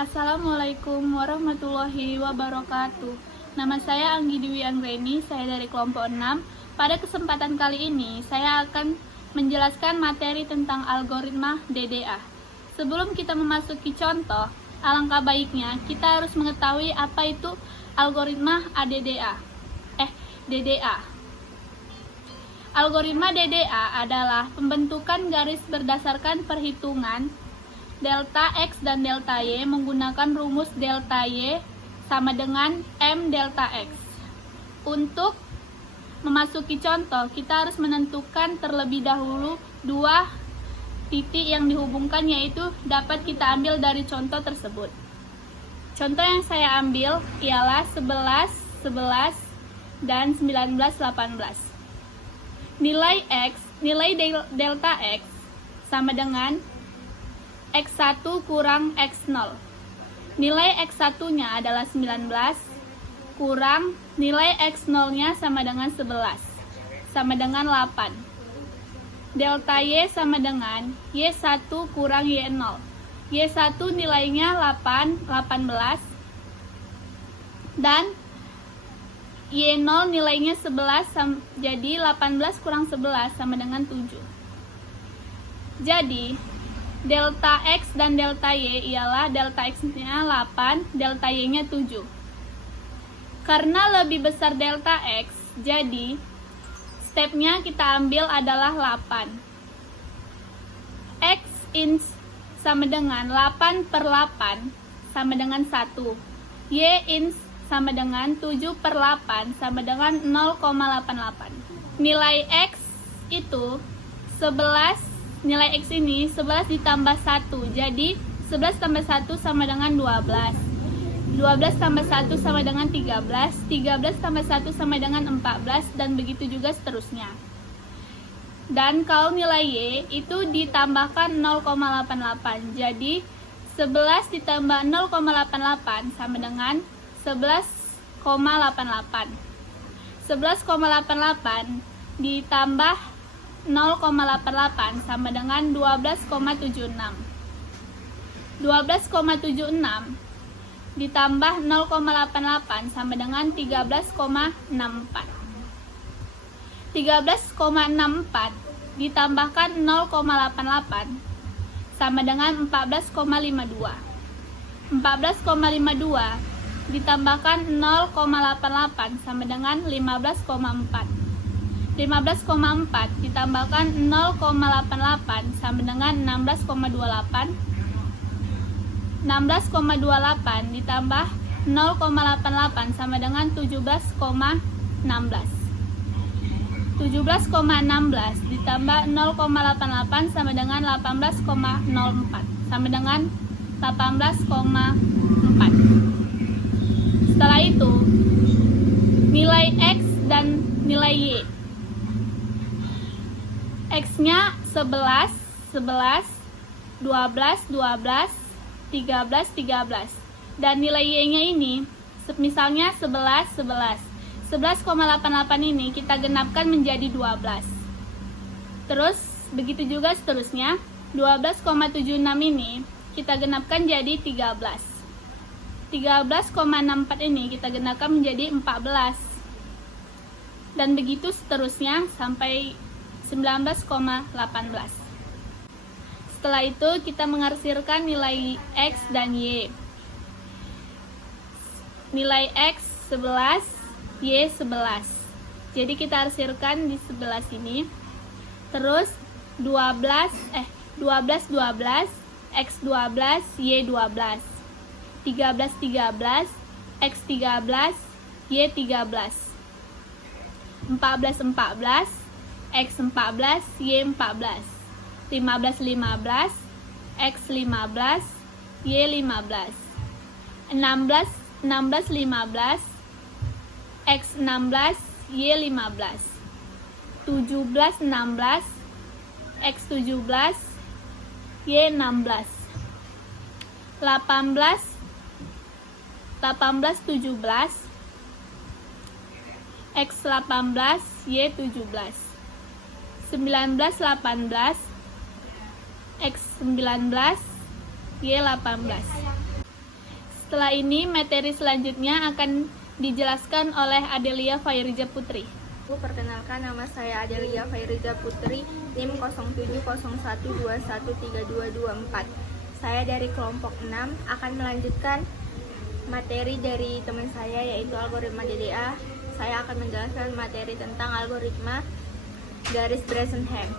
Assalamualaikum warahmatullahi wabarakatuh. Nama saya Anggi Dwi Anggreni, saya dari kelompok 6. Pada kesempatan kali ini, saya akan menjelaskan materi tentang algoritma DDA. Sebelum kita memasuki contoh, alangkah baiknya kita harus mengetahui apa itu algoritma DDA. Algoritma DDA adalah pembentukan garis berdasarkan perhitungan delta X dan delta Y menggunakan rumus delta Y sama dengan M delta X. Untuk memasuki contoh, kita harus menentukan terlebih dahulu dua titik yang dihubungkan, yaitu dapat kita ambil dari contoh tersebut. Contoh yang saya ambil ialah 11, 11, dan 19, 18. Nilai delta X sama dengan X1 kurang X0. Nilai X1-nya adalah 19, kurang nilai X0-nya sama dengan 11, sama dengan 8. Delta Y sama dengan Y1 kurang Y0. Y1 nilainya 18, dan Y0 nilainya 11, jadi 18 kurang 11 sama dengan 7. Jadi delta X dan delta Y ialah delta X-nya 8, delta Y-nya 7. Karena lebih besar delta X, jadi stepnya kita ambil adalah 8. X ins sama dengan 8 per 8 sama dengan 1. Y ins sama dengan 7 per 8 sama dengan 0,88. Nilai X itu 11. Nilai X ini 11 ditambah 1, jadi 11 tambah 1 sama dengan 12. 12 tambah 1 sama dengan 13, 13 tambah 1 sama dengan 14, dan begitu juga seterusnya. Dan kalau nilai Y itu ditambahkan 0,88, jadi 11 ditambah 0,88 sama dengan 11,88. 11,88 ditambah 0,88 sama dengan 12,76. 12,76 ditambah 0,88 sama dengan 13,64. 13,64 ditambahkan 0,88 sama dengan 14,52. 14,52 ditambahkan 0,88 sama dengan 15,4. 15,4 ditambahkan 0,88 sama dengan 16,28. 16,28 ditambah 0,88 sama dengan 17,16. 17,16 ditambah 0,88 sama dengan 18,04 sama dengan 18,4. Setelah itu, nilai X dan nilai Y. X-nya 11, 11, 12, 12, 13, 13. Dan nilai Y-nya ini, misalnya 11, 11. 11,88 ini kita genapkan menjadi 12. Terus, begitu juga seterusnya, 12,76 ini kita genapkan jadi 13. 13,64 ini kita genapkan menjadi 14. Dan begitu seterusnya sampai 19,18. Setelah itu kita mengarsirkan nilai X dan Y. Nilai X 11, Y 11. Jadi kita arsirkan di sebelah sini. Terus 12, X 12, Y 12. 13, 13, X 13, Y 13. 14, 14, X 14, Y 14. 15, 15, X 15, Y 15. 16, 16, 15, X 16, Y 15. 17, 16, X 17, Y 16. 18, 17, X 18, Y 17. 19, 18, X 19, Y 18. Setelah ini, materi selanjutnya akan dijelaskan oleh Adelia Fairiza Putri. Perkenalkan, nama saya Adelia Fairiza Putri, NIM 0701213224. Saya dari kelompok 6 akan melanjutkan materi dari teman saya, yaitu algoritma DDA. Saya akan menjelaskan materi tentang algoritma garis Bresenham.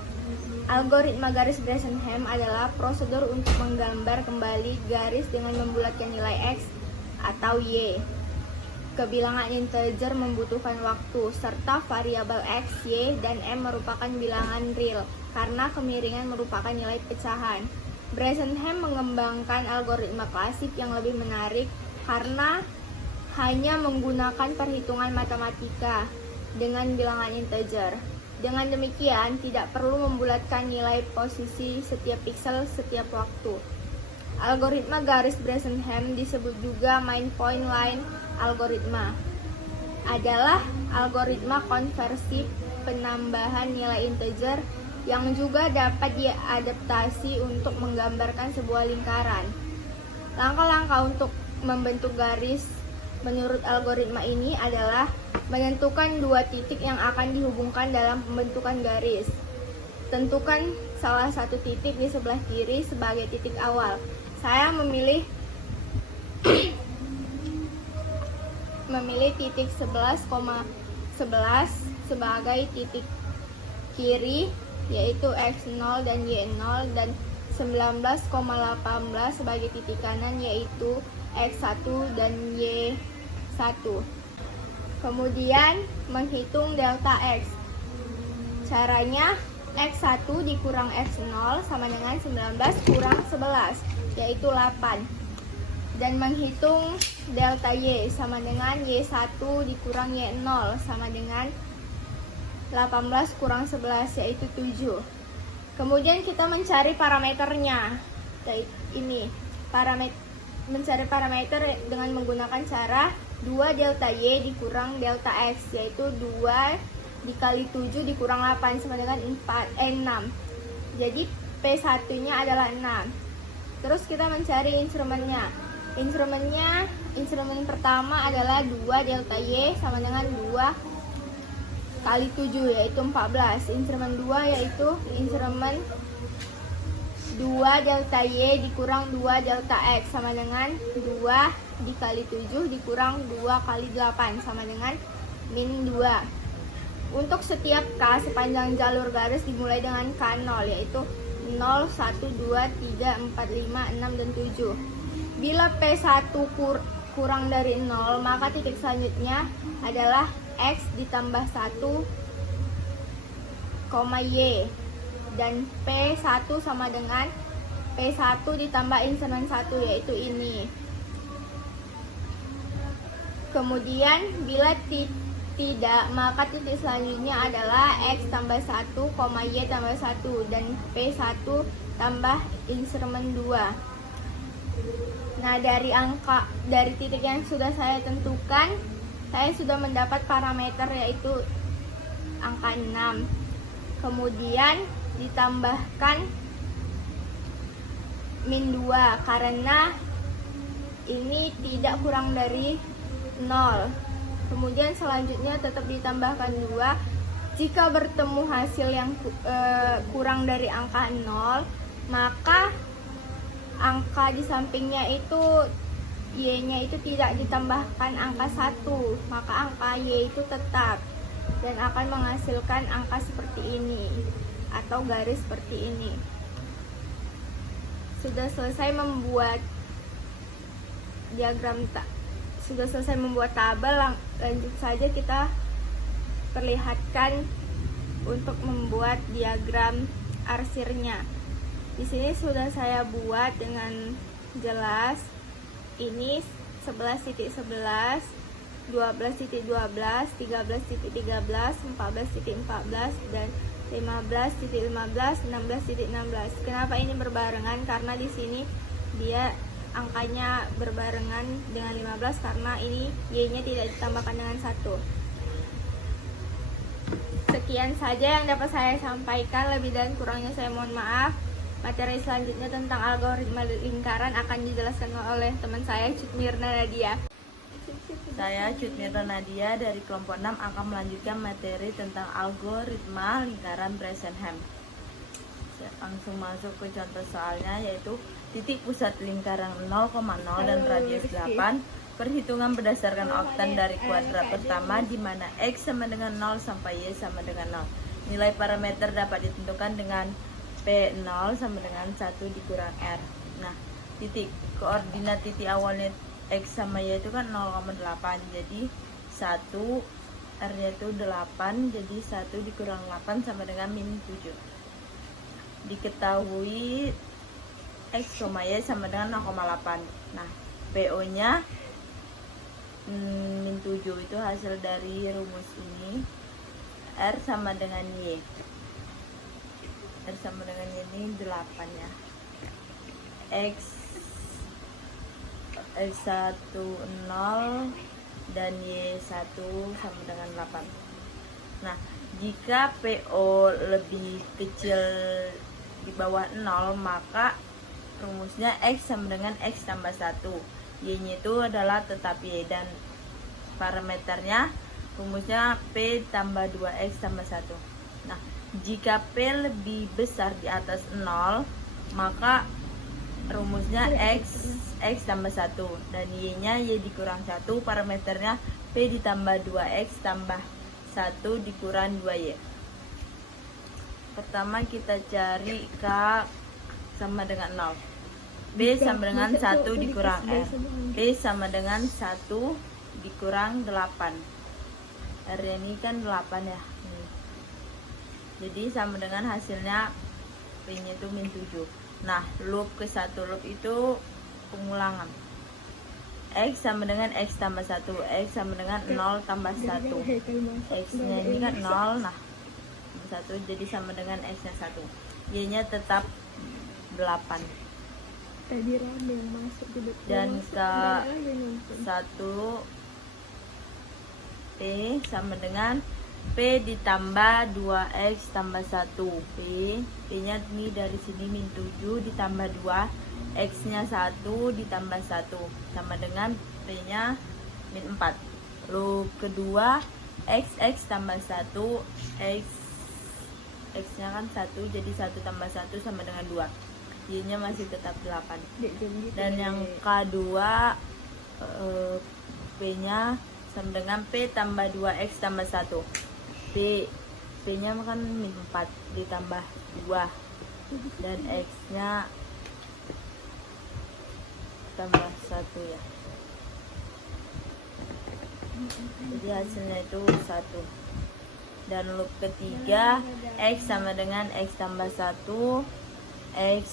Algoritma garis Bresenham adalah prosedur untuk menggambar kembali garis dengan membulatkan nilai X atau Y. Kebilangan integer membutuhkan waktu, serta variabel X, Y, dan M merupakan bilangan real, karena kemiringan merupakan nilai pecahan. Bresenham mengembangkan algoritma klasik yang lebih menarik karena hanya menggunakan perhitungan matematika dengan bilangan integer. Dengan demikian, tidak perlu membulatkan nilai posisi setiap piksel setiap waktu. Algoritma garis Bresenham disebut juga main point line algoritma. Adalah algoritma konversi penambahan nilai integer yang juga dapat diadaptasi untuk menggambarkan sebuah lingkaran. Langkah-langkah untuk membentuk garis menurut algoritma ini adalah menentukan dua titik yang akan dihubungkan dalam pembentukan garis. Tentukan salah satu titik di sebelah kiri sebagai titik awal. Saya memilih titik 11,11 sebagai titik kiri, yaitu X0 dan Y0, dan 19,18 sebagai titik kanan, yaitu X1 dan Y1. Kemudian menghitung delta X. Caranya, X1 dikurang X0 sama dengan 19 kurang 11, yaitu 8. Dan menghitung delta Y sama dengan Y1 dikurang Y0 sama dengan 18 kurang 11, yaitu 7. Kemudian kita mencari parameternya. Ini mencari parameter dengan menggunakan cara 2 delta Y dikurang delta X, yaitu 2 dikali 7 dikurang 8 sama dengan 6. Jadi P1 nya adalah 6. Terus kita mencari instrumennya. Instrumen pertama adalah 2 delta Y sama dengan 2 kali 7, yaitu 14. Instrumen 2 yaitu instrumen 2 delta Y dikurang 2 delta X sama dengan 2 dikali 7 dikurang 2 kali 8 sama dengan min 2. Untuk setiap K sepanjang jalur garis dimulai dengan K0, yaitu 0, 1, 2, 3, 4, 5, 6, dan 7. Bila P1 kurang dari 0, maka titik selanjutnya adalah X ditambah 1, Y. Dan P1 sama dengan P1 ditambah instrumen 1, yaitu ini. Kemudian bila tidak, maka titik selanjutnya adalah X tambah 1, Y tambah 1, dan P1 tambah instrumen 2. Nah, dari titik yang sudah saya tentukan, saya sudah mendapat parameter, yaitu angka 6. Kemudian ditambahkan min 2 karena ini tidak kurang dari 0. Kemudian selanjutnya tetap ditambahkan 2. Jika bertemu hasil yang kurang dari angka 0, maka angka di sampingnya itu Y-nya itu tidak ditambahkan angka 1, maka angka Y itu tetap dan akan menghasilkan angka seperti ini atau garis seperti ini. Sudah selesai membuat tabel, lanjut saja kita perlihatkan untuk membuat diagram arsirnya. Di sini sudah saya buat dengan jelas. Ini 11.11, 12.12, 13.13, 14.14, dan 15.15, 16.16. Kenapa ini berbarengan? Karena di sini dia angkanya berbarengan dengan 15 karena ini Y-nya tidak ditambahkan dengan 1. Sekian saja yang dapat saya sampaikan, lebih dan kurangnya saya mohon maaf. Materi selanjutnya tentang algoritma lingkaran akan dijelaskan oleh teman saya Cutmirna Nadia. Saya Cutmirna Nadia dari kelompok 6 akan melanjutkan materi tentang algoritma lingkaran Bresenham. Langsung masuk ke contoh soalnya, yaitu titik pusat lingkaran 0,0 dan radius 8. Perhitungan berdasarkan oktan dari kuadrat pertama di mana X sama dengan 0 sampai Y sama dengan 0. Nilai parameter dapat ditentukan dengan P0 sama dengan 1 dikurang R. Nah, titik koordinat titik awalnya X sama Y itu kan 0,8. Jadi 1, R-nya itu 8, jadi 1 dikurang 8 sama dengan min 7. Diketahui X, Y sama dengan 0,8. Nah, PO-nya min 7 itu hasil dari rumus ini. R sama dengan Y. R sama dengan Y ini 8 ya. X1 0 dan Y1 sama dengan 8. Nah, jika PO lebih kecil di bawah 0, maka rumusnya X sama dengan X tambah 1. Y-nya itu adalah tetap Y, dan parameternya rumusnya P tambah 2X tambah 1. Nah, jika P lebih besar di atas 0, maka rumusnya X tambah 1, dan Y-nya Y dikurang 1, parameternya P ditambah 2X tambah 1 dikurang 2Y. Pertama kita cari K sama dengan 0. B sama dengan 1 dikurang R. P sama dengan 1 dikurang 8. R ini kan 8 ya. Jadi sama dengan hasilnya P nya itu min 7. Nah, loop ke satu loop itu pengulangan. X sama dengan X tambah 1. X sama dengan 0 tambah 1. X nya ini kan 0. Nah, 1 jadi sama dengan X nya 1. Y nya tetap 8. Dan ke 1 P sama dengan P ditambah 2X tambah 1. P nya ini dari sini min 7 ditambah 2, X nya 1 ditambah 1 sama dengan P nya min 4. Lalu kedua X tambah 1, X nya kan 1, jadi 1 tambah 1 sama dengan 2. Y nya masih tetap 8. Dan yang kedua P nya sama dengan P tambah 2X tambah 1. P nya kan min 4 ditambah 2, dan X nya tambah 1 ya. Jadi hasilnya itu 1. Dan loop ketiga X sama dengan X tambah 1. X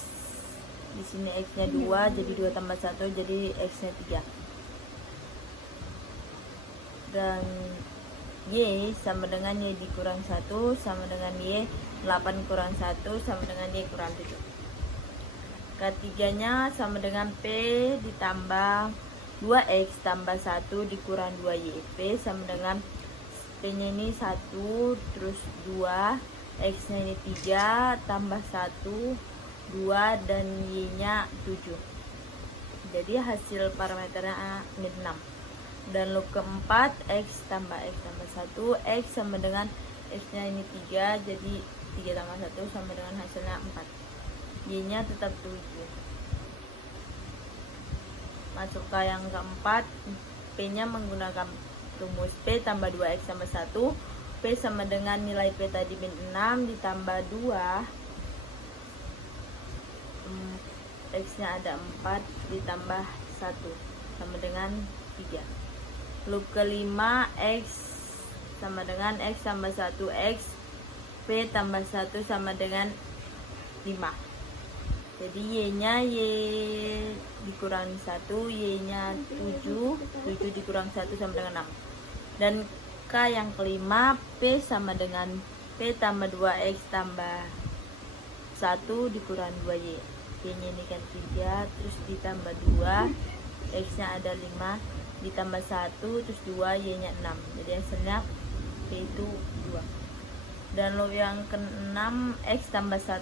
di sini X nya 2, jadi 2 tambah 1 jadi X nya 3. Dan Y sama dengan Y dikurang 1 sama dengan Y. 8 kurang 1 sama dengan Y kurang 7. Ketiganya sama dengan P ditambah 2X tambah 1 dikurang 2Y. P sama dengan P nya ini 1 terus 2, X nya ini 3 tambah 1 2, dan Y nya 7. Jadi hasil parameternya min 6. Dan loop keempat X tambah 1, X sama dengan X nya ini 3, jadi 3 tambah 1 sama dengan hasilnya 4. Y nya tetap 7. Masuk ke yang keempat, P nya menggunakan rumus P tambah 2X tambah 1. P sama dengan nilai P tadi min 6 ditambah 2, X nya ada 4 ditambah 1 sama dengan 3. Loop kelima X sama dengan X tambah 1 X, P tambah 1 sama dengan 5. Jadi Y nya Y dikurang 1, Y nya 7 dikurang 1 sama dengan 6. Dan K yang kelima, P sama dengan P tambah 2X tambah 1 dikurang 2Y. Y nya ini kan 3, terus ditambah 2, X nya ada 5, ditambah 1, terus 2, Y nya 6. Jadi hasilnya P itu 2. Dan loop yang ke-6, X tambah 1.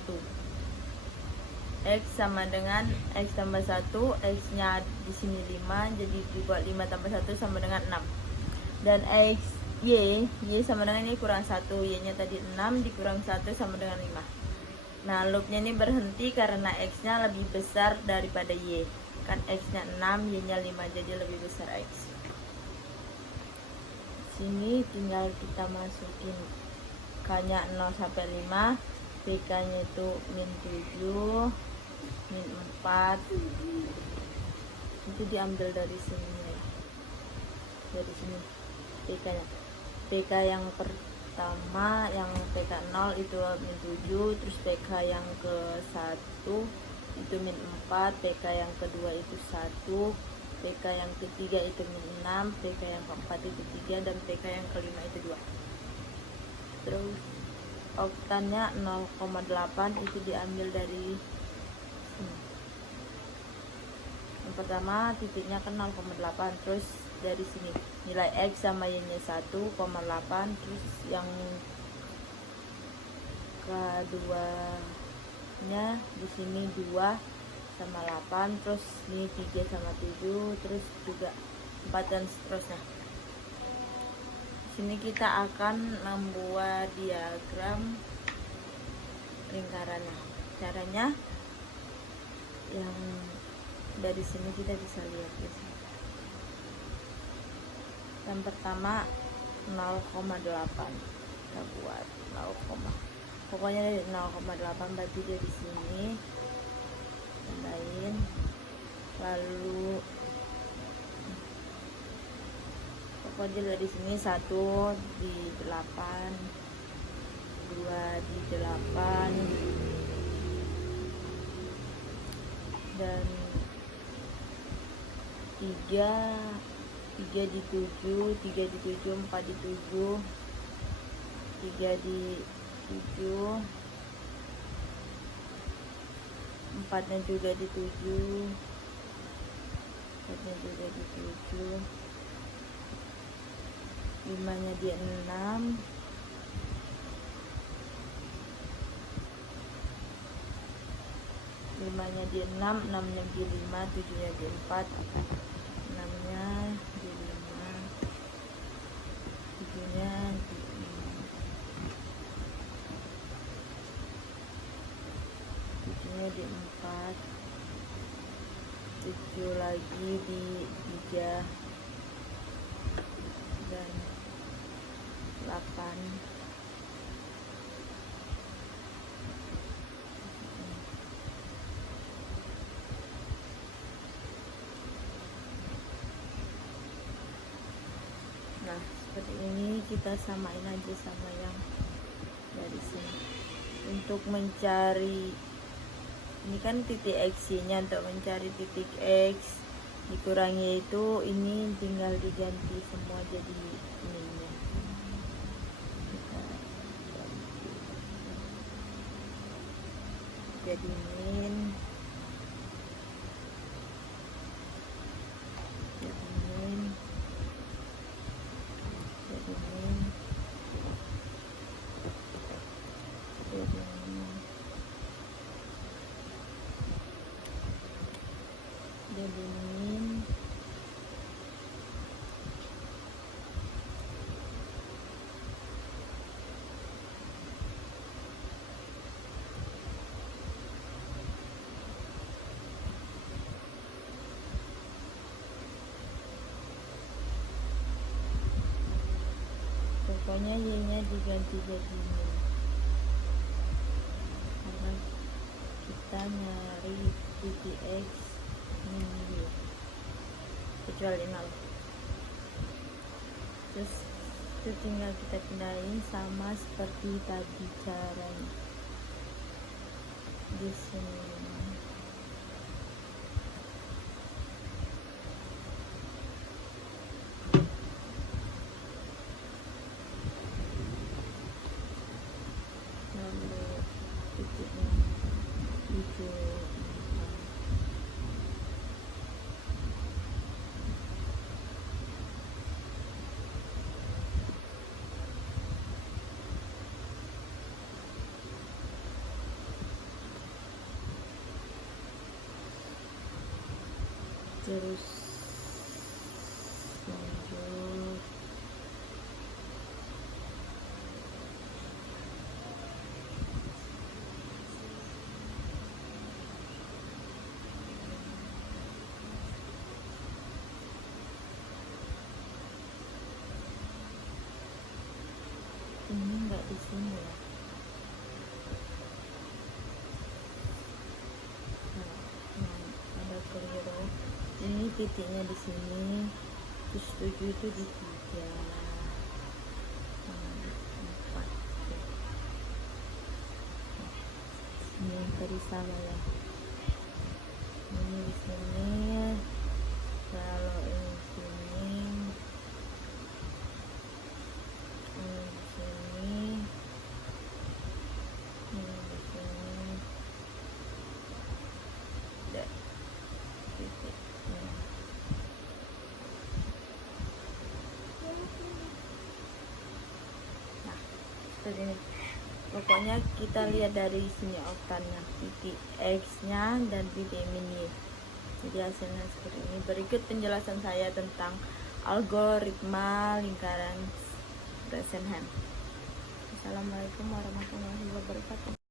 X sama dengan X tambah 1, X nya di sini 5, jadi dibuat 5 tambah 1 sama dengan 6. Dan X, Y sama dengan ini kurang 1, Y nya tadi 6 dikurang 1 sama dengan 5. Nah loopnya ini berhenti karena X nya lebih besar daripada Y. Kan X nya 6, Y nya 5, jadi lebih besar X. Sini tinggal kita masukin K nya 0 sampai 5, PK nya itu min 7, min 4, itu diambil dari sini ya. Dari sini PK nya, PK yang pertama yang PK 0 itu min 7, terus PK yang ke 1 itu min 4, PK yang kedua itu 1, PK yang ketiga itu min 6, PK yang keempat itu 3, dan PK yang kelima itu 2. Terus oktannya 0,8 itu diambil dari sini. Yang pertama titiknya kan 0,8, terus dari sini nilai X sama Y nya 1,8, terus yang keduanya di sini 2 sama 8, terus ini 3 sama 7, terus juga 4 dan seterusnya. Sini kita akan membuat diagram lingkarannya. Caranya yang dari sini kita bisa lihat di sini. Yang pertama 0,8 kita buat 0, pokoknya dari 0,8 berarti dari sini tambahin, lalu pokoknya dari sini 1 di 8, 2 di 8, dan 3 di 7, 3 di 7, 4 di 7, 3 di 7, 4 nya juga di 7, 4 nya juga di 7, 5 nya di 6, 5 nya di 6, 6 nya di 5, 7 nya di 4, 6 nya di 5, 7 nya di 5, 7 nya di 4, 7 lagi di 3, dan 8. Nah seperti ini kita samain aja sama yang dari sini. Untuk mencari ini kan titik X nya, untuk mencari titik X dikurangi itu ini tinggal diganti semua jadi minnya. Kita ganti jadi min, jadi min, jadi min, jadi min, jadi min, pokoknya Y nya diganti jadi min karena kita nyari titik X min Y kecuali 0. Terus itu tinggal kita pindahin sama seperti tadi caranya di sini. Lalu titiknya itu terus lanjut. Ini enggak di sini ya. Ada keliru. Ini titiknya di sini. Terus 7 itu di 3. 4. Ini yang tadi sama ya. Ini di sini. Kalau ini di sini. Ini di sini. Ini di sini. Udah. Titik. Nah, seperti ini. Pokoknya kita lihat dari sini oktannya, titik X-nya dan titik mini. Jadi hasilnya seperti ini. Berikut penjelasan saya tentang algoritma lingkaran Bresenham. Assalamualaikum warahmatullahi wabarakatuh.